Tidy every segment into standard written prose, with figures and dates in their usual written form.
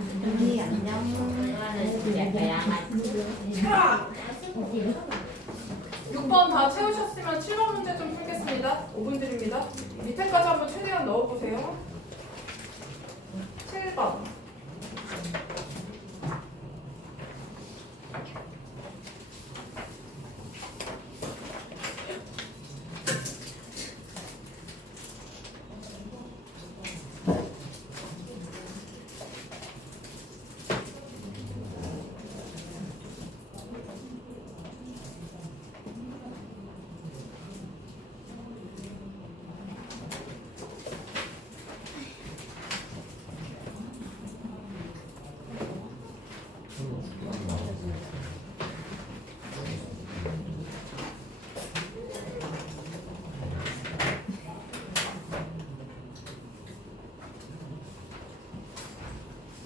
언니 안녕. 자, 6번 다 채우셨으면 7번 문제 좀 풀겠습니다. 5분 드립니다. 밑에까지 한번 최대한 넣어보세요. 7번.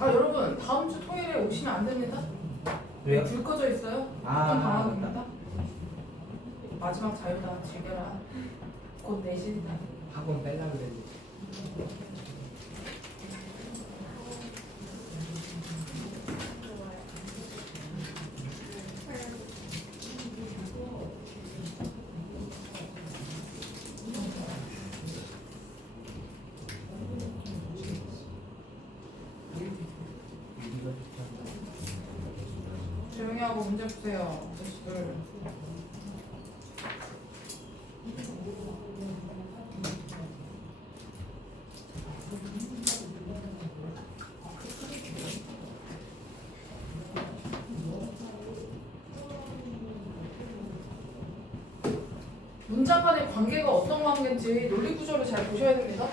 아 여러분 다음 주 토요일에 오시면 안 됩니다. 왜요? 불 꺼져 있어요. 아, 어떤 방학입니다. 마지막 자유다 즐겨라. 곧 내신이다. 학원 뺄라 그랬는데. 조용히 하고 문제 푸세요. 아저씨들. 문장 간의 관계가 어떤 관계인지 논리 구조를 잘 보셔야 됩니다.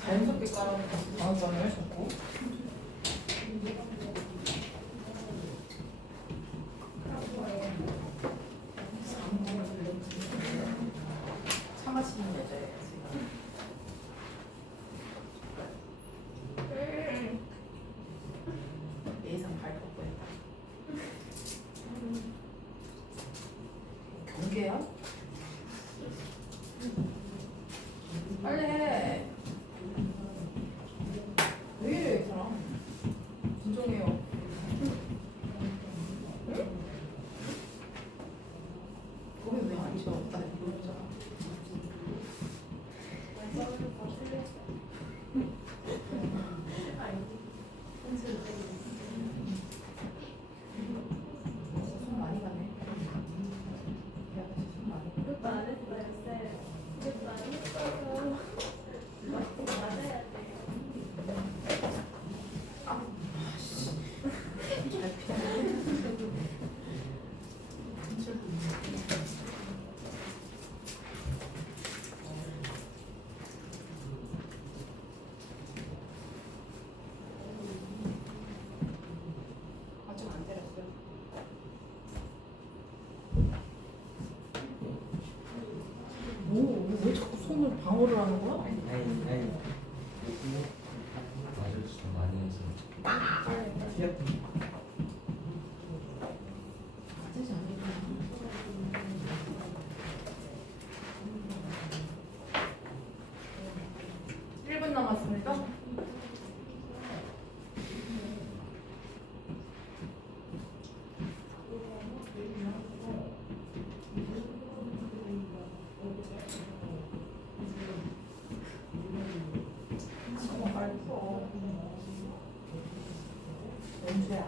자연스럽게 깔아놓은 방어선을 잡고 차 마시는 여자예요 지금. 예상 발 걷고했다. 경계야? 빨리 해. 왜 이래 이 사람? 진정해요. 응? 거기 왜 안 집어넣었다 물어보잖아. 손 많이 가네. 야, 손 많이 가네. 그것도 안 했어요, 쌤. 그것도 안 했어요. 맞아야 돼. 잘 피해. 아직 안 때렸어요. 왜 자꾸 손을 방어를 하는 거야? 아니. 맞을 좀 많이 해서 귀엽다. 맞지 않겠구나. 1분 남았습니다. 연주야.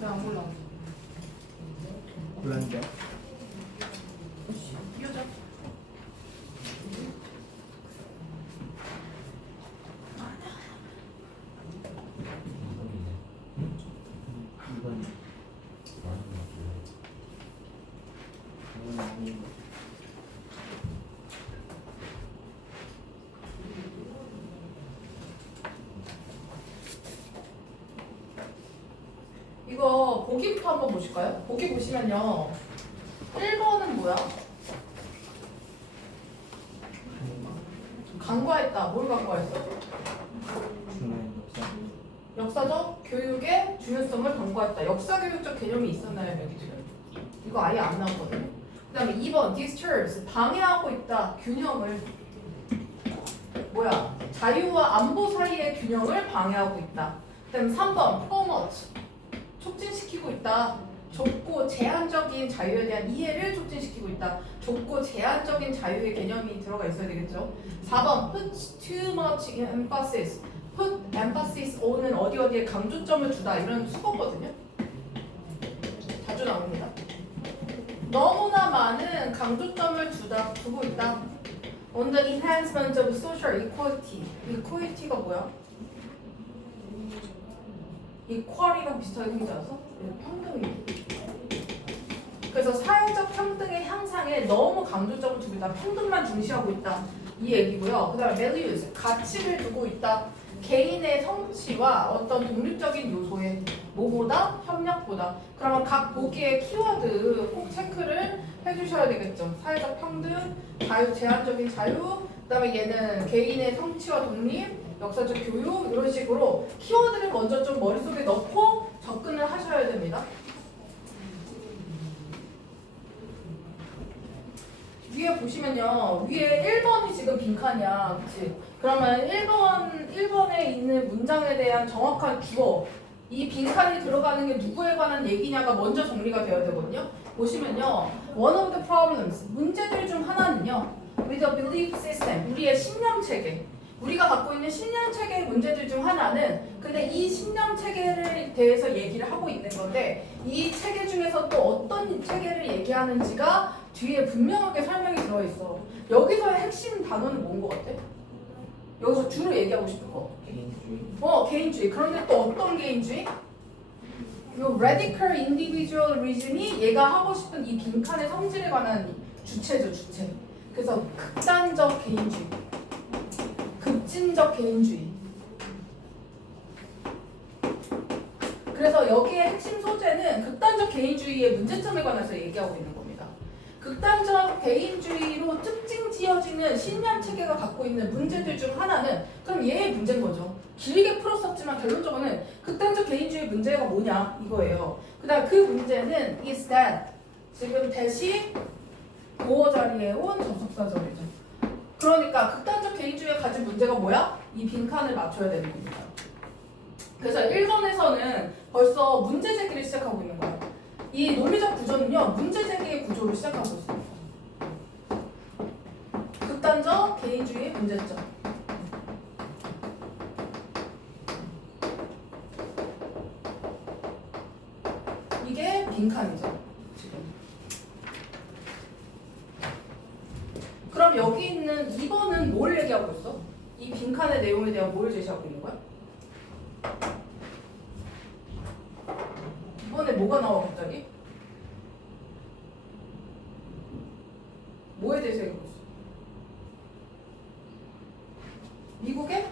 왜안 골라? 골랐는데. 띄우자. 이건 아니고. 이거 보기부터 한번 보실까요? 보기 보시면요. 1번은 뭐야? 간과했다. 뭘 간과했어? 중요한 역사. 역사적 교육의 중요성을 간과했다. 역사 교육적 개념이 있었나요, 여기 지금? 이거 아예 안 나왔거든요. 그 다음에 2번 disturbs 방해하고 있다. 균형을 뭐야? 자유와 안보 사이의 균형을 방해하고 있다. 그 다음에 3번 promote 촉진시키고 있다. 좁고 제한적인 자유에 대한 이해를 촉진시키고 있다. 좁고 제한적인 자유의 개념이 들어가 있어야 되겠죠. 4번 put too much emphasis put emphasis on은 어디에 강조점을 주다 이런 수거거든요. 자주 나옵니다. 너무나 많은 강조점을 두고 있다. On the enhancement of social equality. equality가 뭐야? equal이랑 비슷하게 생기지 않아서? 평등이. 그래서 사회적 평등의 향상에 너무 강조점을 두고 있다. 평등만 중시하고 있다. 이 얘기고요. 그 다음에 values, 가치를 두고 있다. 개인의 성취와 어떤 독립적인 요소에 뭐보다? 협력보다. 그러면 각 보기의 키워드 꼭 체크를 해주셔야 되겠죠. 사회적 평등, 자유, 제한적인 자유, 그 다음에 얘는 개인의 성취와 독립, 역사적 교육 이런 식으로 키워드를 먼저 좀 머릿속에 넣고 접근을 하셔야 됩니다. 위에 보시면요. 위에 1번이 지금 빈칸이야. 그치? 그러면 1번에 있는 문장에 대한 정확한 주어 이 빈칸이 들어가는 게 누구에 관한 얘기냐가 먼저 정리가 되어야 되거든요. 보시면요. One of the problems 문제들 중 하나는요. With a belief system 우리의 신념 체계 우리가 갖고 있는 신념 체계의 문제들 중 하나는 근데 이 신념 체계에 대해서 얘기를 하고 있는 건데 이 체계 중에서 또 어떤 체계를 얘기하는지가 뒤에 분명하게 설명이 들어있어. 여기서의 핵심 단어는 뭔 것 같아? 여기서 주로 얘기하고 싶은 거. 개인주의. 개인주의. 그런데 또 어떤 개인주의? 요 radical individualism이 얘가 하고 싶은 이 빈칸의 성질에 관한 주체죠, 주체. 그래서 극단적 개인주의. 급진적 개인주의. 그래서 여기에 핵심 소재는 극단적 개인주의의 문제점에 관해서 얘기하고 있는 겁니다. 극단적 개인주의로 특징 지어지는 신념 체계가 갖고 있는 문제들 중 하나는 그럼 얘의 문제인 거죠. 길게 풀었었지만 결론적으로는 극단적 개인주의 문제가 뭐냐 이거예요. 그 다음 그 문제는 is that 지금 대시 보호 자리에 온 접속사절이죠. 그러니까 극단적 개인주의가 가진 문제가 뭐야? 이 빈칸을 맞춰야 되는 겁니다. 그래서 1번에서는 벌써 문제 제기를 시작하고 있는 거야. 이 논리적 구조는요. 문제 제기의 구조로 시작하고 있습니다. 극단적 개인주의의 문제점. 이게 빈칸이죠. 그럼 여기 있는 2번은 뭘 얘기하고 있어? 이 빈칸의 내용에 대한 뭘 제시하고 있는 거야? 이번에 뭐가 나와 갑자기? 뭐에 대해서 얘기하고 있어? 미국의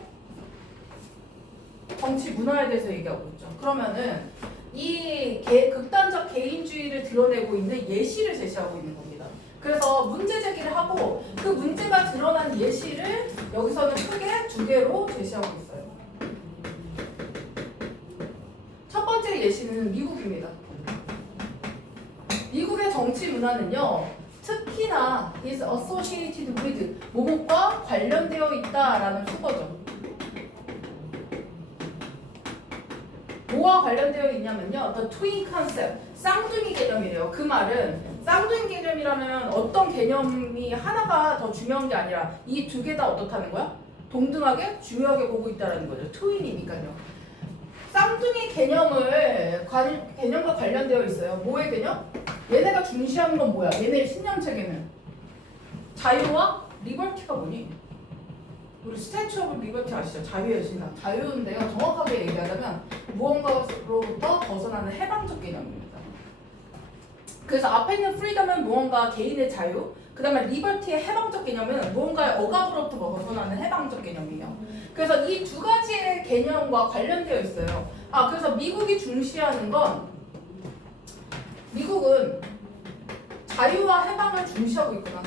정치 문화에 대해서 얘기하고 있죠. 그러면은 이 극단적 개인주의를 드러내고 있는 예시를 제시하고 있는 겁니다. 그래서 문제 제기를 하고 그 문제가 드러난 예시를 여기서는 크게 두 개로 제시하고 있어요. 첫 번째 예시는 미국입니다. 미국의 정치 문화는요. 특히나 is associated with 뭐뭐과 관련되어 있다라는 수거죠. 뭐와 관련되어 있냐면요. The twin concept, 쌍둥이 개념이래요. 그 말은 쌍둥이 개념이라면 어떤 개념이 하나가 더 중요한 게 아니라 이 두 개 다 어떻다는 거야? 동등하게 중요하게 보고 있다는 거죠. 트윈이니까요. 쌍둥이 개념과 관련되어 있어요. 뭐의 개념? 얘네가 중시하는 건 뭐야? 얘네의 신념 체계는 자유와 리버티가 뭐니? 우리 스태츄 오브 리버티 아시죠? 자유의 신상. 자유인데요. 정확하게 얘기하자면 무언가로부터 벗어나는 해방적 개념입니다. 그래서 앞에 있는 프리덤은 무언가 개인의 자유, 그 다음에 리버티의 해방적 개념은 무언가의 억압으로부터 벗어나는 해방적 개념이에요. 그래서 이 두 가지의 개념과 관련되어 있어요. 그래서 미국이 중시하는 건 미국은 자유와 해방을 중시하고 있구나.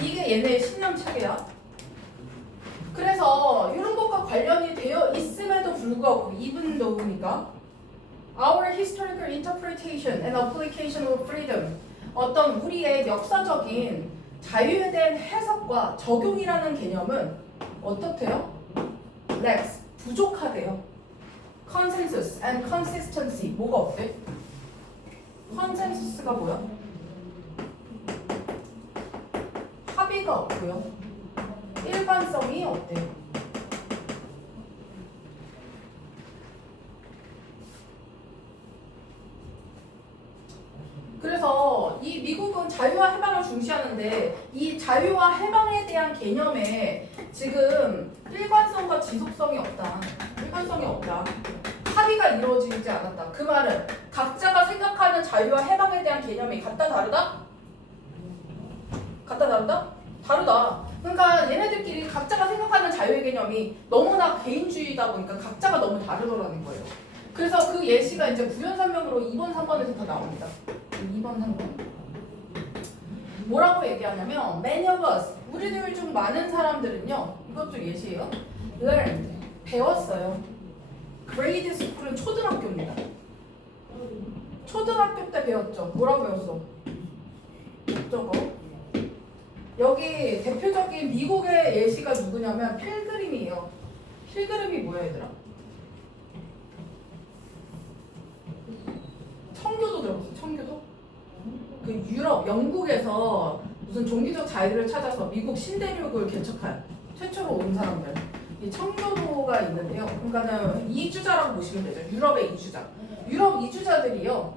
이게 얘네의 신념 체계야. 그래서 이런 것과 관련이 되어 있음에도 불구하고 even though니까 our historical interpretation and application of freedom 어떤 우리의 역사적인 자유에 대한 해석과 적용이라는 개념은 어떻대요? lacks 부족하대요. consensus and consistency 뭐가 없대? consensus가 뭐야? 합의가 없고요. 일관성이 없대요. 그래서 이 미국은 자유와 해방을 중시하는데 이 자유와 해방에 대한 개념에 지금 일관성과 지속성이 없다. 일관성이 없다. 합의가 이루어지지 않았다. 그 말은 각자가 생각하는 자유와 해방에 대한 개념이 같다 다르다? 같다 다르다? 다르다. 그러니까 얘네들끼리 각자가 생각하는 자유의 개념이 너무나 개인주의다 보니까 각자가 너무 다르더라는 거예요. 그래서 그 예시가 이제 부연설명으로 2번, 3번에서 다 나옵니다. 2번, 3번. 뭐라고 얘기하냐면 many of us, 우리들 중 많은 사람들은요. 이것도 예시예요. learned, 배웠어요. grade school은 초등학교입니다. 초등학교 때 배웠죠. 뭐라고 배웠어? 저거. 여기 대표적인 미국의 예시가 누구냐면 필그림이에요. 필그림이 뭐야 얘들아? 청교도 들어봤어? 청교도? 그 유럽, 영국에서 무슨 종교적 자유를 찾아서 미국 신대륙을 개척한 최초로 온 사람들. 이 청교도가 있는데요. 그러니까는 이주자라고 보시면 되죠. 유럽의 이주자. 유럽 이주자들이요.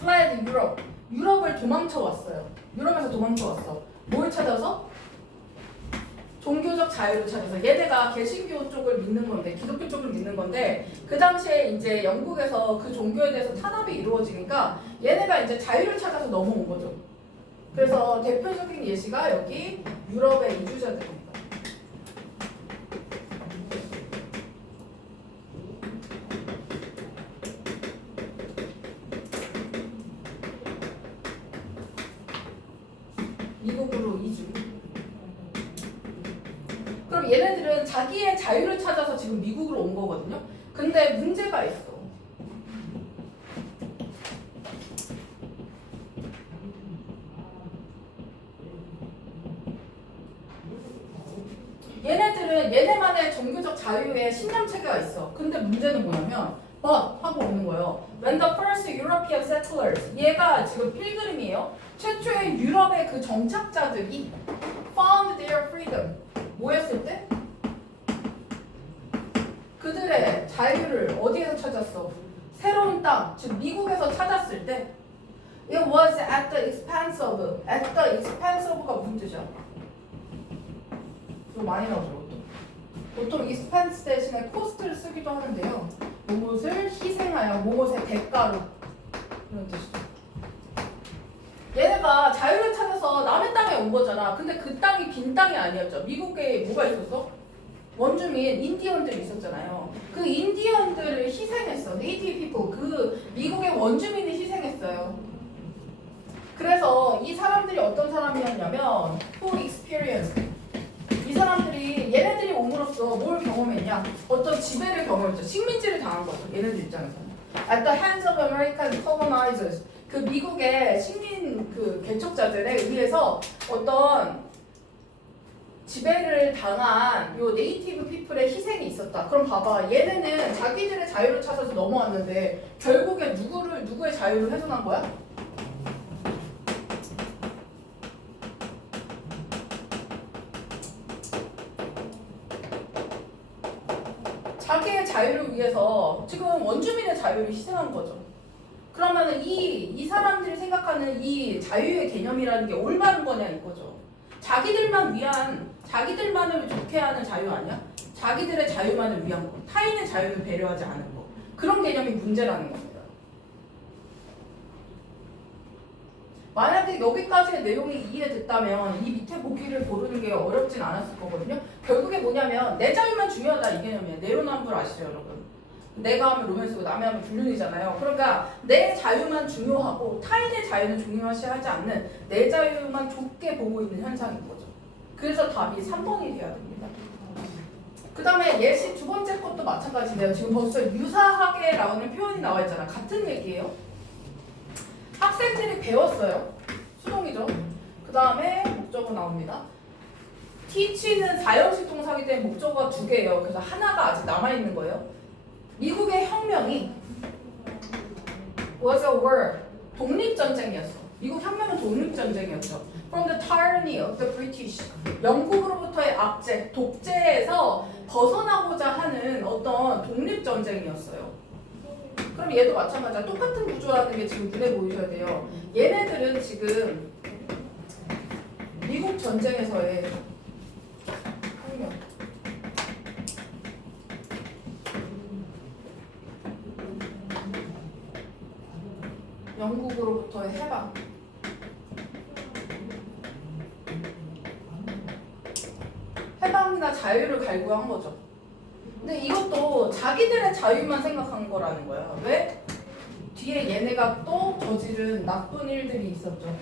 fled 유럽. 유럽을 도망쳐 왔어요. 유럽에서 도망쳐 왔어. 뭘 찾아서? 종교적 자유를 찾아서. 얘네가 개신교 쪽을 믿는 건데, 기독교 쪽을 믿는 건데, 그 당시에 이제 영국에서 그 종교에 대해서 탄압이 이루어지니까 얘네가 이제 자유를 찾아서 넘어온 거죠. 그래서 대표적인 예시가 여기 유럽의 이주자들입니다. 미국으로 이주. 그럼 얘네들은 자기의 자유를 찾아서 지금 미국으로 온 거거든요. 근데 문제가 있어. 얘네들은 얘네만의 종교적 자유의 신념 체계가 있어. 근데 문제는 뭐냐면 but 하고 오는 거예요. When the first European settlers 얘가 지금 필그림이에요. 최초의 유럽의 그 정착자들이 found their freedom 뭐 했을 때? 그들의 자유를 어디에서 찾았어? 새로운 땅, 즉 미국에서 찾았을 때 It was at the expense of of가 무슨 뜻이야? 좀 많이 나오죠. 보통 expense 대신에 cost를 쓰기도 하는데요. 무엇을 희생하여 무엇의 대가로 이런 뜻이죠. 얘네가 자유를 찾아서 남의 땅에 온 거잖아. 근데 그 땅이 빈 땅이 아니었죠. 미국에 뭐가 있었어? 원주민, 인디언들이 있었잖아요. 그 인디언들을 희생했어. 네이티브 피플, 그 미국의 원주민이 희생했어요. 그래서 이 사람들이 어떤 사람이었냐면 who experienced 이 사람들이 얘네들이 옴으로써 뭘 경험했냐? 어떤 지배를 경험했죠. 식민지를 당한 거죠. 얘네들 입장에서는. At the hands of American colonizers. 그 미국의 식민 그 개척자들에 의해서 어떤 지배를 당한 요 네이티브 피플의 희생이 있었다. 그럼 봐봐. 얘네는 자기들의 자유를 찾아서 넘어왔는데 결국에 누구의 자유를 훼손한 거야? 자유를 위해서 지금 원주민의 자유를 희생한 거죠. 그러면은 이 사람들이 생각하는 이 자유의 개념이라는 게 올바른 거냐 이거죠. 자기들만을 좋게 하는 자유 아니야? 자기들의 자유만을 위한 거. 타인의 자유를 배려하지 않은 거. 그런 개념이 문제라는 겁니다. 만약에 여기까지의 내용이 이해됐다면 이 밑에 보기를 고르는 게 어렵진 않았을 거거든요. 결국에 뭐냐면 내 자유만 중요하다 이 개념이에요. 내로남불 아시죠 여러분? 내가 하면 로맨스고 남이 하면 불륜이잖아요. 그러니까 내 자유만 중요하고 타인의 자유는 중요시하지 않는 내 자유만 좁게 보고 있는 현상인 거죠. 그래서 답이 3번이 돼야 됩니다. 그 다음에 예시 두 번째 것도 마찬가지인데요. 지금 벌써 유사하게 나오는 표현이 나와 있잖아. 같은 얘기예요. 학생들이 배웠어요. 수동이죠. 그 다음에 목적어 나옵니다. teach는 4형식 동사이기 때문에 목적어가 2개예요. 그래서 하나가 아직 남아있는 거예요. 미국의 혁명이 was a war. 독립전쟁이었어. 미국 혁명은 독립전쟁이었죠. From the tyranny of the British. 영국으로부터의 압제, 독재에서 벗어나고자 하는 어떤 독립전쟁이었어요. 그럼 얘도 마찬가지야. 똑같은 구조라는 게 지금 눈에 보이셔야 돼요. 얘네들은 지금 미국 전쟁에서의 혁명. 영국으로부터의 해방. 해방이나 자유를 갈구한 거죠. 근데 이것도 자기들의 자유만 생각한 거라는 거야. 왜? 뒤에 얘네가 또 저지른 나쁜 일들이 있었죠.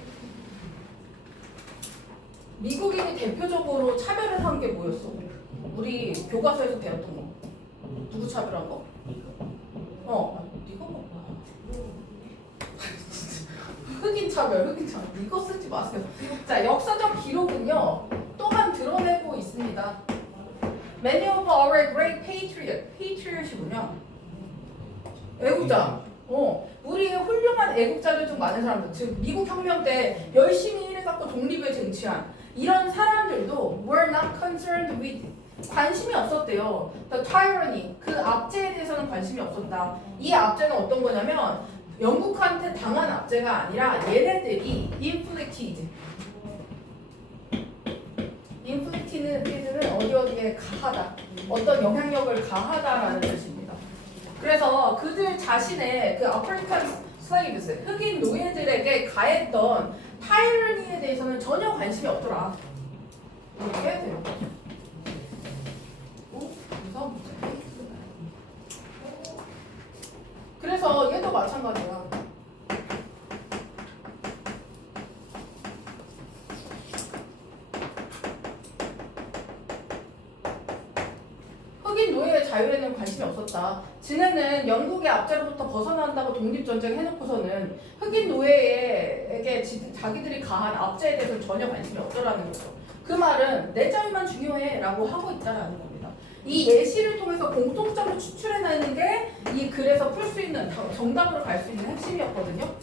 미국인이 대표적으로 차별을 한 게 뭐였어? 우리 교과서에서 배웠던 거. 누구 차별한 거? 네가 뭐? 흑인 차별. 이거 쓰지 마세요. 자, 역사적 기록은요 또한 드러내고 있습니다. Many of our great patriot이 뭐냐? 애국자. 우리의 훌륭한 애국자들 중 많은 사람들, 즉 미국 혁명 때 열심히 일해갖고 독립을 쟁취한 이런 사람들도 were not concerned with, 관심이 없었대요. The tyranny, 그 압제에 대해서는 관심이 없었다. 이 압제는 어떤 거냐면 영국한테 당한 압제가 아니라 얘네들이 inflicted는 어디에 가하다, 어떤 영향력을 가하다라는 뜻입니다. 그래서 그들 자신의 그 African slaves, 흑인 노예들에게 가했던 타이러니에 대해서는 전혀 관심이 없더라. 이렇게 돼요. 그래서 얘도 마찬가지야. 흑인 노예의 자유에는 관심이 없었다. 지네는 영국의 압제로부터 벗어난다고 독립전쟁 해놓고서는 흑인 노예에게 자기들이 가한 압제에 대해서 전혀 관심이 없더라는 거죠. 그 말은 내 자유만 중요해 라고 하고 있다는 겁니다. 이 예시를 통해서 공통점을 추출해내는 게 이 글에서 풀 수 있는, 정답으로 갈 수 있는 핵심이었거든요.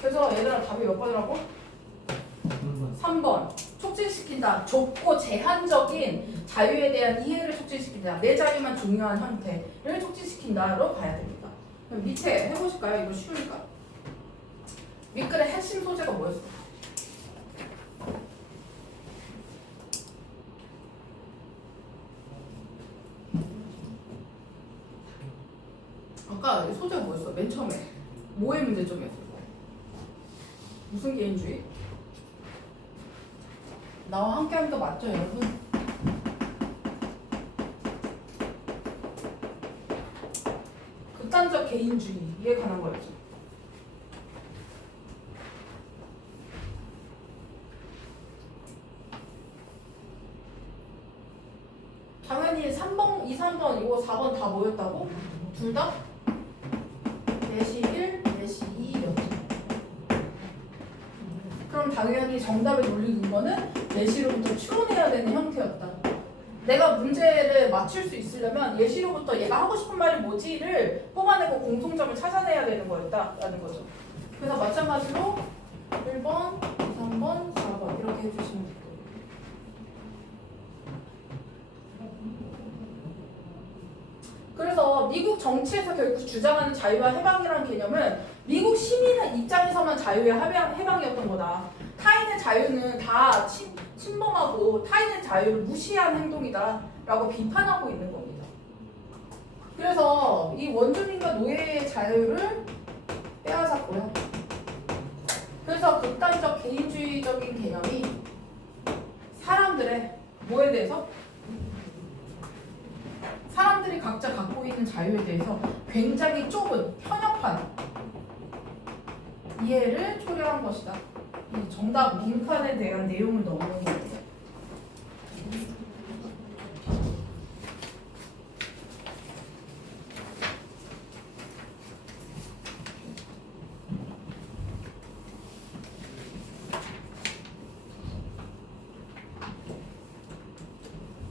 그래서 얘들아 답이 몇 번이라고? 3번. 촉진시킨다. 좁고 제한적인 자유에 대한 이해를 촉진시킨다. 내 자유만 중요한 형태를 촉진시킨다로 봐야 됩니다. 그럼 밑에 해보실까요? 이거 쉬우니까. 밑글의 핵심 소재가 뭐였어? 아까 소재가 뭐였어? 맨 처음에 뭐의 문제점이었어? 무슨 개인주의? 나와 함께하는 거 맞죠, 여러분? 극단적 개인주의에 관한 거였죠. 당연히 3번, 2, 3번, 이거 4번 다 뭐였다고? 둘 다? 예시 1, 예시 2였죠. 그럼 당연히 정답에 돌린 근거는 예시로부터 추론해야 되는 형태였다. 내가 문제를 맞출 수 있으려면 예시로부터 얘가 하고 싶은 말이 뭐지를 뽑아내고 공통점을 찾아내야 되는 거였다라는 거죠. 그래서 마찬가지로 1번, 3번, 4번 이렇게 해주시면 돼요. 그래서 미국 정치에서 결국 주장하는 자유와 해방이라는 개념은 미국 시민의 입장에서만 자유와 해방이었던 거다. 타인의 자유는 다 침범하고 타인의 자유를 무시한 행동이다 라고 비판하고 있는 겁니다. 그래서 이 원주민과 노예의 자유를 빼앗았고요. 그래서 극단적 개인주의적인 개념이 사람들의 뭐에 대해서? 사람들이 각자 갖고 있는 자유에 대해서 굉장히 좁은 편협한 이해를 초래한 것이다. 이 정답 빈칸에 대한 내용을 넣는 거예요.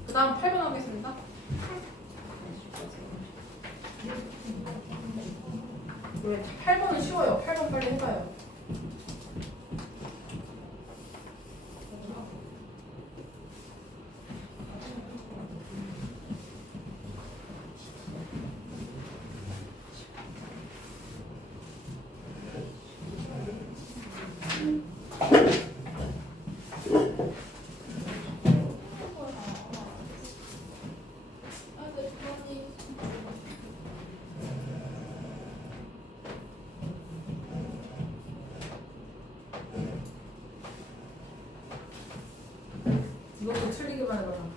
그 다음 8번 하겠습니다. 왜 8번은 쉬워요. 8번 빨리 해봐요. 이것도 틀리기만 해봐라.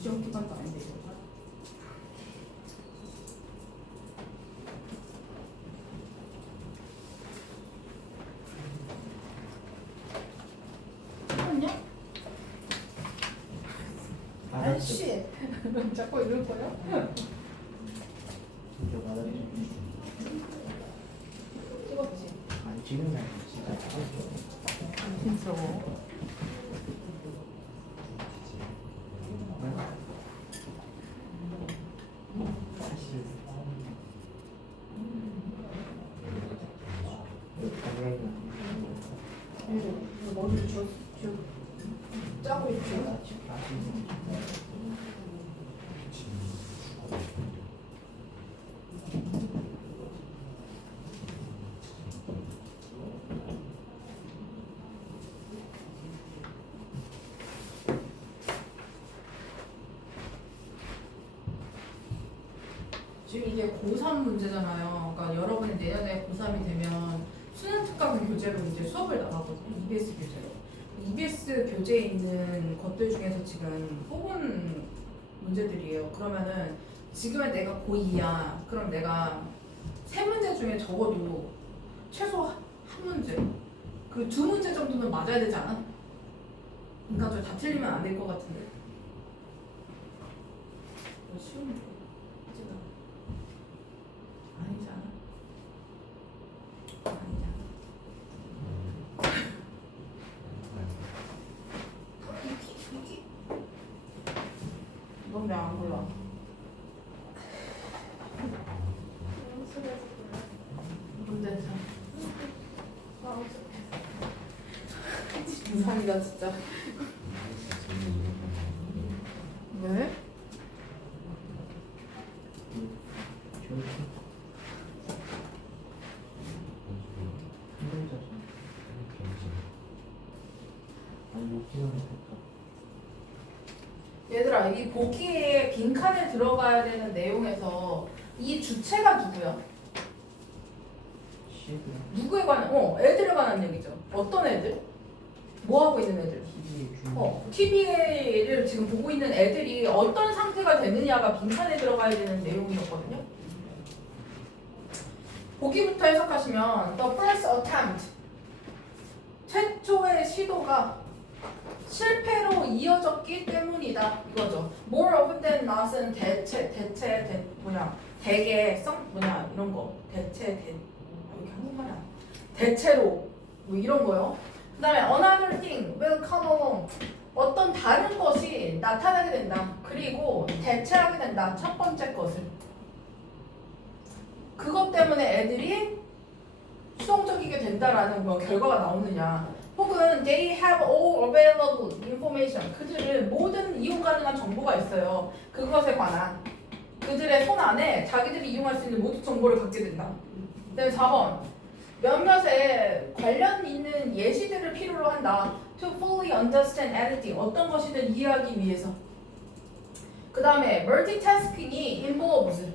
시험 기간도 아닌데 이거. 잠깐만요. 아이씨. 자꾸 이럴 거야? 진짜 받아주세요. 찍었지. 아니 지금 날 진짜 받아줘. 진스러워. 사실 머리를 짜고 있죠. 지금 이게 고3 문제잖아요. 그러니까 여러분이 내년에 고3이 되면 수능 특강 교재로 이제 수업을 나가거든요. EBS 교재로. EBS 교재에 있는 것들 중에서 지금 뽑은 문제들이에요. 그러면은 지금의 내가 고2야. 그럼 내가 세 문제 중에 적어도 최소 한 문제, 그 두 문제 정도는 맞아야 되지 않아? 인간적으로 다 틀리면 안 될 것 같은데. 쉬운 문제가 아니잖아. 아니잖아. 넌 왜 안 골라? 마우스에서 뭔데? 마우스. 인상이다 진짜. 왜? 힘들죠. 아니 욕심을 했다. 얘들아, 이 보기에 빈칸에 들어가야 되는 내용에서 이 주체가 누구야? 시에도 누구에 관한? 애들에 관한 얘기죠. 어떤 애들? 뭐 하고 있는 애들? TV 중 TV를 지금 보고 있는 애들이 어떤 상태가 되느냐가 빈칸에 들어가야 되는 내용이었거든요. 보기부터 해석하시면 the first attempt, 최초의 시도가 실패로 이어졌기 때문이다 이거죠. More often than not은 대개 이런 거 이렇게 한국말이 아니야. 대체로 뭐 이런 거요. 그 다음에 another thing will come along, 어떤 다른 것이 나타나게 된다. 그리고 대체하게 된다. 첫 번째 것을. 그것 때문에 애들이 수동적이게 된다라는 뭐 결과가 나오느냐. 혹은 they have all available information, 그들은 모든 이용 가능한 정보가 있어요. 그것에 관한 그들의 손 안에 자기들이 이용할 수 있는 모든 정보를 갖게 된다. 그다음에 4번 몇몇의 관련 있는 예시들을 필요로 한다. To fully understand anything, 어떤 것이든 이해하기 위해서. 그 다음에 multitasking이 involves,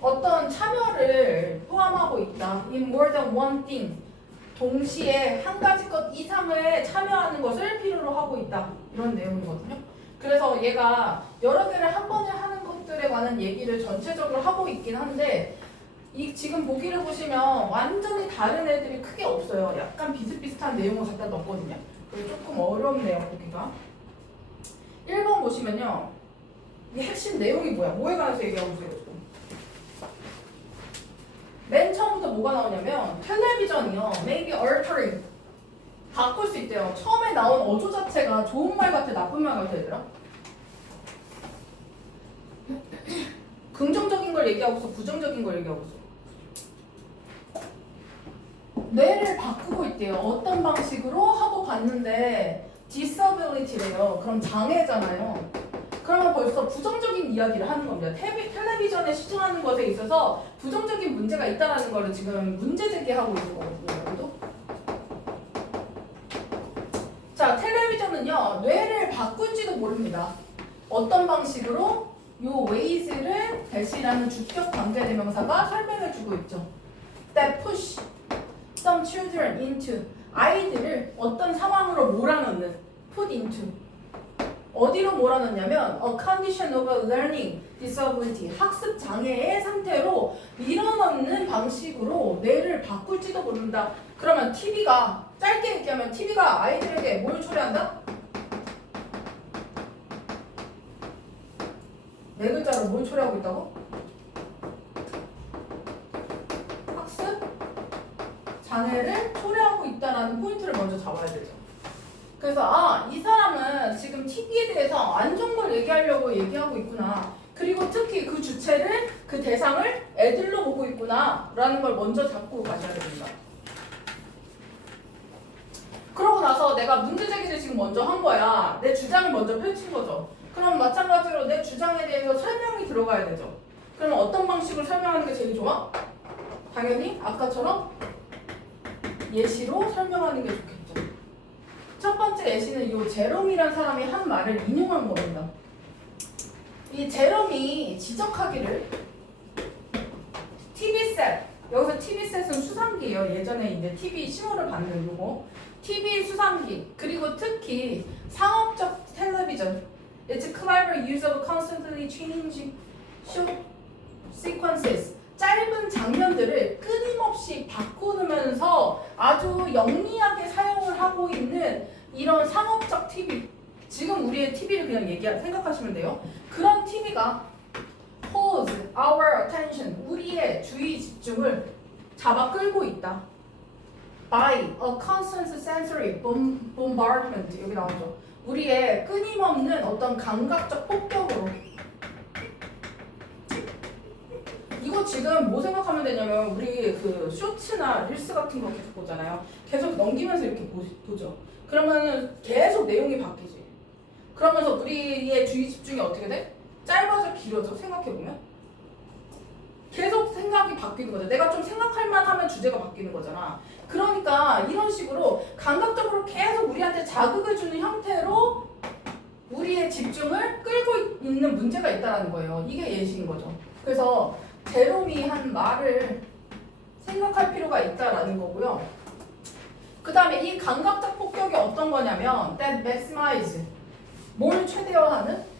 어떤 참여를 포함하고 있다. In more than one thing, 동시에 한 가지 것 이상을 참여하는 것을 필요로 하고 있다. 이런 내용이거든요. 그래서 얘가 여러 개를 한 번에 하는 것들에 관한 얘기를 전체적으로 하고 있긴 한데, 이 지금 보기를 보시면 완전히 다른 애들이 크게 없어요. 약간 비슷비슷한 내용을 갖다 넣었거든요. 그래서 조금 어렵네요, 보기가. 1번 보시면요. 이 핵심 내용이 뭐야? 뭐에 관해서 얘기하고 있어요, 지금? 맨 처음부터 뭐가 나오냐면 텔레비전이요. Maybe altering, 바꿀 수 있대요. 처음에 나온 어조 자체가 좋은 말 같아, 나쁜 말 같아, 얘들아? 긍정적인 걸 얘기하고 있어, 부정적인 걸 얘기하고 있어? 뇌를 바꾸고 있대요. 어떤 방식으로 하고 봤는데 disability래요. 그럼 장애잖아요. 그러면 벌써 부정적인 이야기를 하는 겁니다. 텔레비전에 시청하는 것에 있어서 부정적인 문제가 있다는 거를 지금 문제 제기하고 있는 거거든요. 여기도. 자, 텔레비전은요, 뇌를 바꿀지도 모릅니다. 어떤 방식으로? 요 ways를 대시라는 주격 관계대명사가 설명해 주고 있죠. That push some children into, 아이들을 어떤 상황으로 몰아넣는, put into. 어디로 몰아넣냐면 a condition of a learning disability, 학습 장애의 상태로 밀어넣는 방식으로 뇌를 바꿀지도 모른다. 그러면 TV가, 짧게 얘기하면 TV가 아이들에게 뭘 초래한다? 네 글자로 뭘 초래하고 있다고? 학습 장애를 초래하고 있다는 포인트를 먼저 잡아야 되죠. 그래서 이 사람은 지금 TV에 대해서 안 좋은 걸 얘기하려고 얘기하고 있구나. 그리고 특히 그 주체를, 그 대상을 애들로 보고 있구나 라는 걸 먼저 잡고 가셔야 됩니다. 내가 문제 제기를 지금 먼저 한 거야. 내 주장을 먼저 펼친 거죠. 그럼 마찬가지로 내 주장에 대해서 설명이 들어가야 되죠. 그럼 어떤 방식으로 설명하는 게 제일 좋아? 당연히 아까처럼 예시로 설명하는 게 좋겠죠. 첫 번째 예시는 이 제롬이란 사람이 한 말을 인용한 겁니다. 이 제롬이 지적하기를 TV셋, 여기서 TV셋은 수상기예요. 예전에 이제 TV 신호를 받는 요거. TV 수상기, 그리고 특히 상업적 텔레비전. It's a clever use of constantly changing show sequences. 짧은 장면들을 끊임없이 바꾸면서 아주 영리하게 사용을 하고 있는 이런 상업적 TV. 지금 우리의 TV를 그냥 생각하시면 돼요. 그런 TV가 holds our attention, 우리의 주의 집중을 잡아 끌고 있다. by a constant sensory bombardment, 여기 나오죠. 우리의 끊임없는 어떤 감각적 폭격으로. 이거 지금 뭐 생각하면 되냐면 우리 그 쇼츠나 릴스 같은 거 계속 보잖아요. 계속 넘기면서 이렇게 보죠. 그러면 계속 내용이 바뀌지. 그러면서 우리의 주의 집중이 어떻게 돼? 짧아져 길어져. 생각해보면 계속 생각이 바뀌는 거죠. 내가 좀 생각할 만하면 주제가 바뀌는 거잖아. 그러니까 이런 식으로 감각적으로 계속 우리한테 자극을 주는 형태로 우리의 집중을 끌고 있는 문제가 있다는 거예요. 이게 예시인 거죠. 그래서 제롬이 한 말을 생각할 필요가 있다라는 거고요. 그 다음에 이 감각적 폭격이 어떤 거냐면 that maximize, 뭘 최대화하는?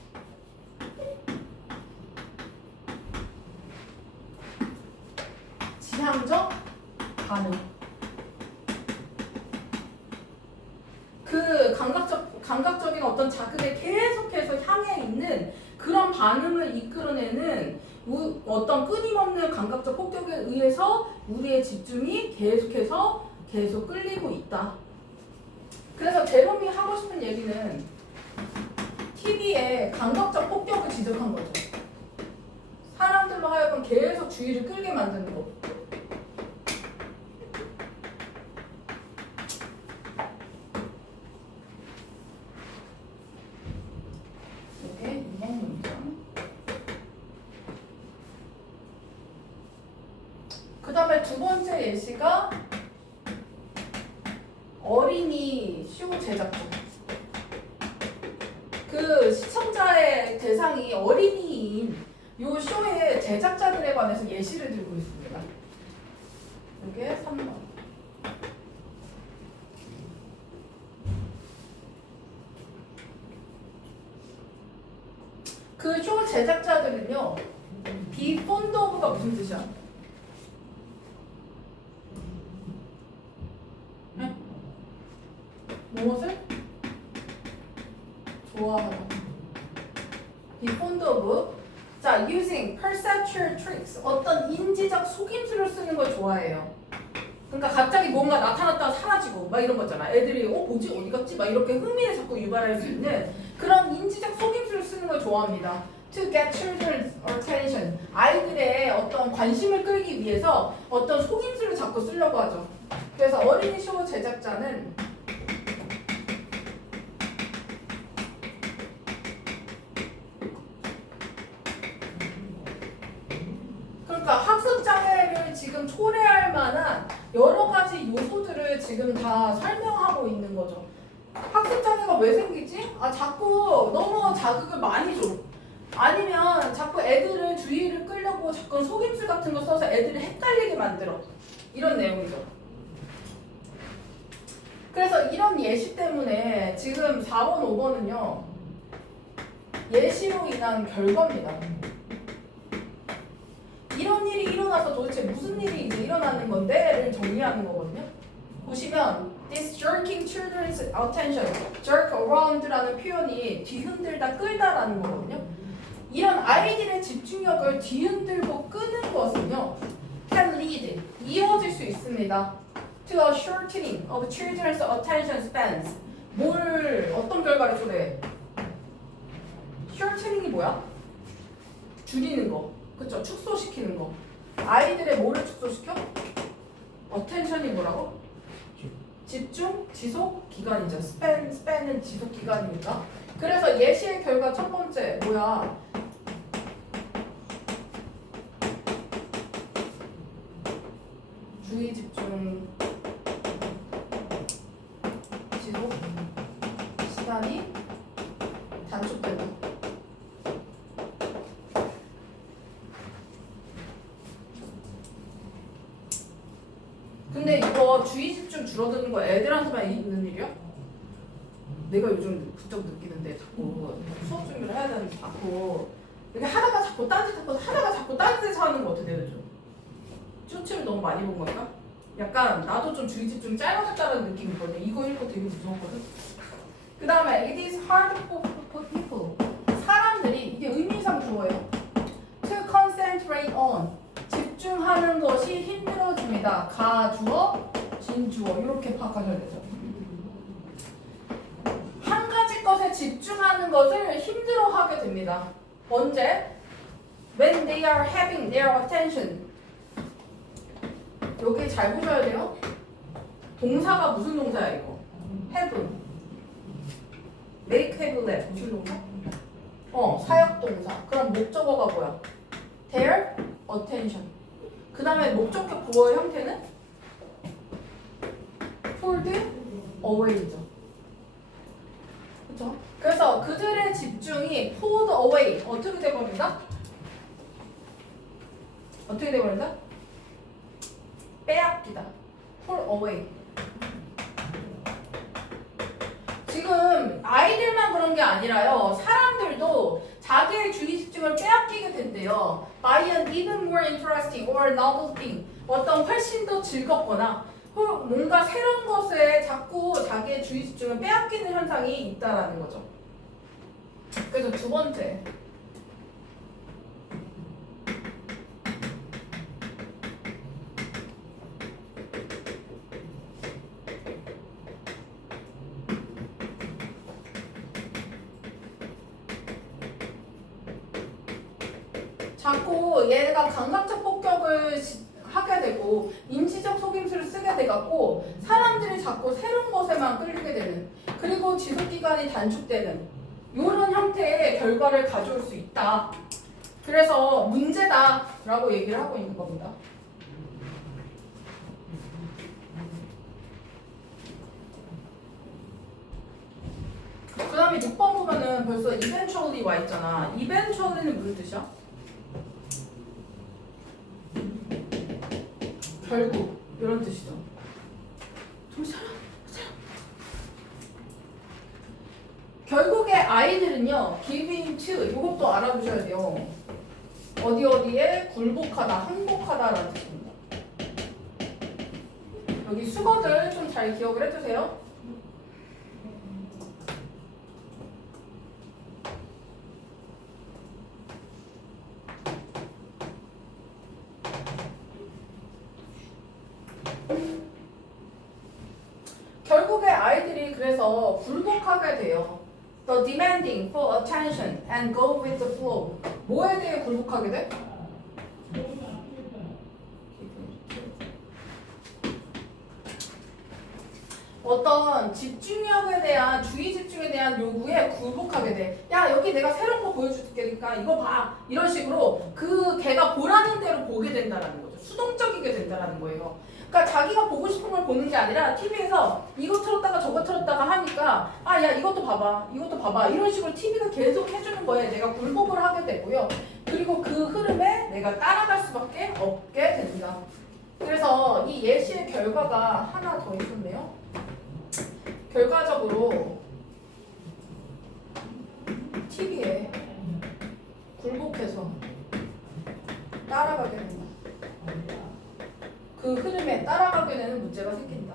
지향적 반응. 그 감각적인 어떤 자극에 계속해서 향해 있는 그런 반응을 이끌어내는 어떤 끊임없는 감각적 폭격에 의해서 우리의 집중이 계속 끌리고 있다. 그래서 제롬이 하고 싶은 얘기는 TV의 감각적 폭격을 지적한 거죠. 사람들로 하여금 계속 주의를 끌게 만드는 거. 이게 2번 문장. 그 다음에 두 번째 예시가 어린이 쇼 제작자. 그 시청자의 대상이 어린이인 요 쇼의 제작자들에 관해서 예시를 들고 있습니다. 이게 3번. 그 쇼 제작자들은요, be fond of가 무슨 뜻이야? 네? 무엇을? 좋아하다. be fond of. 자, using perceptual tricks, 어떤 인지적 속임수를 쓰는 걸 좋아해요. 그러니까 갑자기 뭔가 나타났다가 사라지고 막 이런 거잖아. 애들이 뭐지 어디 갔지 막 이렇게 흥미를 자꾸 유발할 수 있는 그런 인지적 속임수를 쓰는 걸 좋아합니다. To get children's attention, 아이들의 어떤 관심을 끌기 위해서 어떤 속임수를 자꾸 쓰려고 하죠. 그래서 어린이 쇼 제작자는 그러니까 학습 장애를 지금 초래할 만한 여러 가지 요소들을 지금 다 설명하고 있는 거죠. 학습 장애가 왜 생기지? 자꾸 너무 자극을 많이 줘. 아니면 자꾸 애들을 주의를 끌려고 자꾸 속임수 같은 거 써서 애들을 헷갈리게 만들어. 이런 내용이죠. 그래서 이런 예시 때문에 지금 4번, 5번은요. 예시로 인한 결과입니다. 이런 일이 일어나서 도대체 무슨 일이 이제 일어나는 건데를 정리하는 거거든요. 보시면 this jerking children's attention, jerk around라는 표현이 뒤흔들다, 끌다라는 거거든요. 이런 아이들의 집중력을 뒤흔들고 끄는 것은요, can lead, 이어질 수 있습니다. to a shortening of children's attention spans. 어떤 결과를 초래해? shortening이 뭐야? 줄이는 거. 그쵸? 축소시키는 거. 아이들의 뭐를 축소시켜? attention이 뭐라고? 집중 지속 기간이죠. 스팬은 지속 기간이니까. 그래서 예시의 결과 첫 번째 뭐야? 주의 집중 지속 시간이 단축된다. 근데 이거 주의 집중 줄어드는 거 애들한테만 있는 일이야? 내가 요즘 부쩍 느끼는데 자꾸 수업 준비를 해야 되는데 자꾸 이렇게 하다가 자꾸 딴짓하고 하다가 자꾸 딴짓해서 하는 거 어떻게 요즘? 쇼츠를 너무 많이 본 걸까? 약간 나도 좀 주의 집중 짧아졌다는 느낌이 있거든. 이거 읽고 되게 무서웠거든. 그 다음에 it is hard for people. 사람들이 이게 의미상 주어예요. to concentrate on. 집중하는 것이 힘들어집니다. 가주어, 진주어 이렇게 파악하셔야 되죠. 한 가지 것에 집중하는 것을 힘들어하게 됩니다. 언제? When they are having their attention. 여기 잘 보셔야 돼요. 동사가 무슨 동사야 이거? have. make, have, that 무슨 동사? 사역 동사. 그럼 목적어가 뭐야? Their attention. 그 다음에 목적격 보어의 형태는 pulled away죠. 그렇죠? 그래서 그들의 집중이 pulled away 어떻게 돼버린다? 어떻게 돼버린다? 빼앗기다. pull away. 지금 아이들만 그런 게 아니라요. 사람들도 자기의 주의 집중을 빼앗기게 된대요. By an even more interesting or novel thing. 어떤 훨씬 더 즐겁거나 뭔가 새로운 것에 자꾸 자기의 주의 집중을 빼앗기는 현상이 있다라는 거죠. 그래서 두 번째. 자꾸 얘가 감각적 폭격을 하게 되고 임시적 속임수를 쓰게 돼갖고 사람들이 자꾸 새로운 것에만 끌리게 되는 그리고 지속기간이 단축되는 이런 형태의 결과를 가져올 수 있다. 그래서 문제다라고 얘기를 하고 있는 겁니다. 그 다음에 6번 보면은 벌써 eventually 와 있잖아. eventually는 무슨 뜻이야? 결국 이런 뜻이죠. 정신 차려. 결국에 아이들은요, giving to 이것도 알아두셔야 돼요. 어디에 굴복하다, 항복하다라는 뜻입니다. 여기 수거들 좀 잘 기억을 해주세요. 결국에 아이들이 그래서 굴복하게 돼요. The demanding for attention and go with the flow. 뭐에 대해 굴복하게 돼? 어떤 집중력에 대한 주의 집중에 대한 요구에 굴복하게 돼. 야 여기 내가 새로운 거 보여줄 테니까 이거 봐. 이런 식으로 그 걔가 보라는 대로 보게 된다는 거죠. 수동적이게 된다는 거예요. 그러니까 자기가 보고 싶은 걸 보는 게 아니라 TV에서 이거 틀었다가 저거 틀었다가 하니까 아 야 이것도 봐봐 이런 식으로 TV가 계속 해주는 거에 내가 굴복을 하게 되고요. 그리고 그 흐름에 내가 따라갈 수밖에 없게 된다. 그래서 이 예시의 결과가 하나 더 있었네요. 결과적으로 TV에 굴복해서 따라가게 된다. 그 흐름에 따라가게 되는 문제가 생긴다.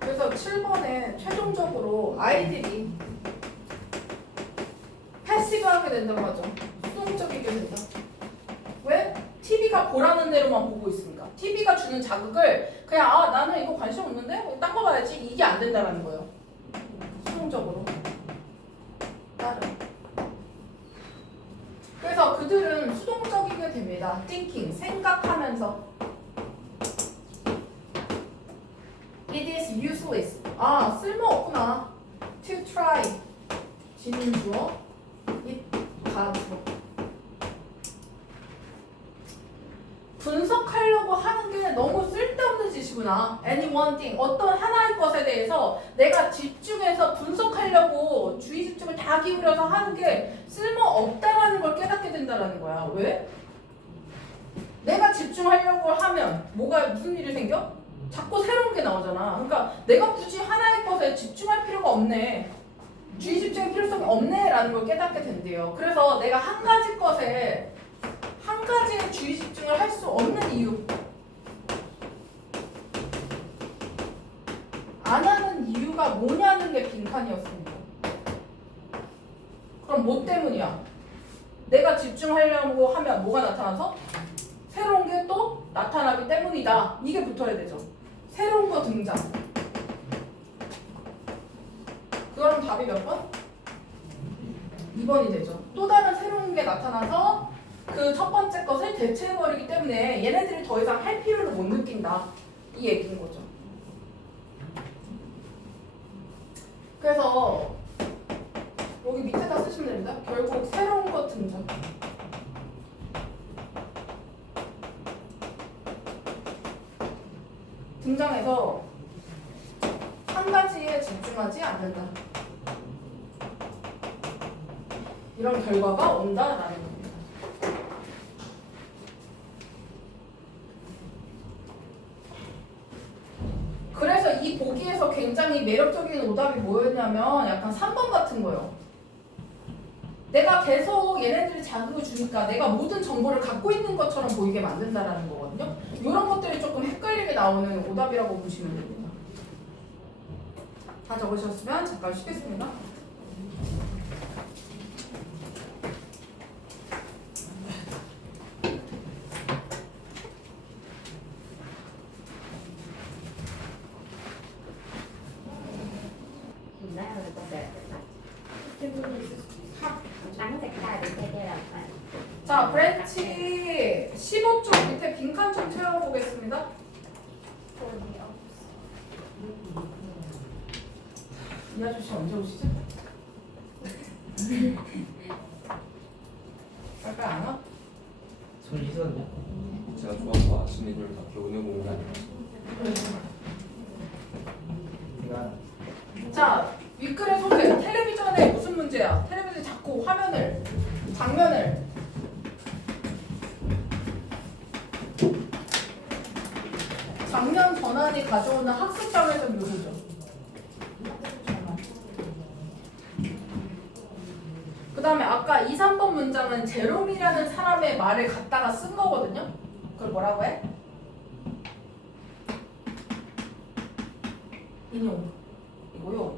그래서 7번에 최종적으로 아이들이 패시브하게 된다고 하죠. 수동적이게 된다. 왜? TV가 보라는 대로만 보고 있으니까. TV가 주는 자극을 그냥 아 나는 이거 관심 없는데 딴 거 봐야지 이게 안 된다는 거예요. 수동적으로 따라. 그들은 수동적이게 됩니다. thinking, 생각하면서. It is useless. 아, 쓸모없구나. To try. 지는 주어. it 다 주어. 분석하려고 하는 게 너무 쓸데없는 짓이구나. Any one thing. 어떤 하나의 것에 대해서 내가 집중해서 분석하려고 주의 집중을 다 기울여서 하는 게 쓸모없다라는 걸 깨닫게 된다라는 거야. 왜? 내가 집중하려고 하면 무슨 일이 생겨? 자꾸 새로운 게 나오잖아. 그러니까 내가 굳이 하나의 것에 집중할 필요가 없네. 주의 집중의 필요성이 없네라는 걸 깨닫게 된대요. 그래서 내가 한 가지 것에 한 가지에 주의 집중을 할 수 없는 이유, 안 하는 이유가 뭐냐는 게 빈칸이었습니다. 그럼 뭐 때문이야? 내가 집중하려고 하면 뭐가 나타나서? 새로운 게 또 나타나기 때문이다. 이게 붙어야 되죠. 새로운 거 등장. 그럼 답이 몇 번? 2번이 되죠. 또 다른 새로운 게 나타나서 그 첫 번째 것을 대체해버리기 때문에 얘네들이 더 이상 할 필요를 못 느낀다. 이 얘기인 거죠. 그래서 여기 밑에다 쓰시면 됩니다. 결국 새로운 것 등장. 등장해서 한 가지에 집중하지 않는다. 이런 결과가 온다라는 겁니다. 그래서 이 보기에서 굉장히 매력적인 오답이 뭐였냐면 약간 3번 같은 거예요. 내가 계속 얘네들이 자극을 주니까 내가 모든 정보를 갖고 있는 것처럼 보이게 만든다라는 거거든요. 이런 것들이 조금 헷갈리게 나오는 오답이라고 보시면 됩니다. 다 적으셨으면 잠깐 쉬겠습니다. 자, 브랜치 15쪽 밑에 빈칸 좀 채워보겠습니다. 이 아저씨 언제 오시죠? 빨리 안 와? 손 씻었냐? 제가 좋아서 아침에 이걸 다 겨우내고 온 게 아니라 내가 자, 윗글의 소개. 텔레비전에 무슨 문제야? 텔레비전이 자꾸 장면을 장면 전환이 가져오는 학습장에서 요소죠. 그 다음에 아까 2, 3번 문장은 제롬이라는 사람의 말을 갖다가 쓴 거거든요. 그걸 뭐라고 해? 인용. 이거요.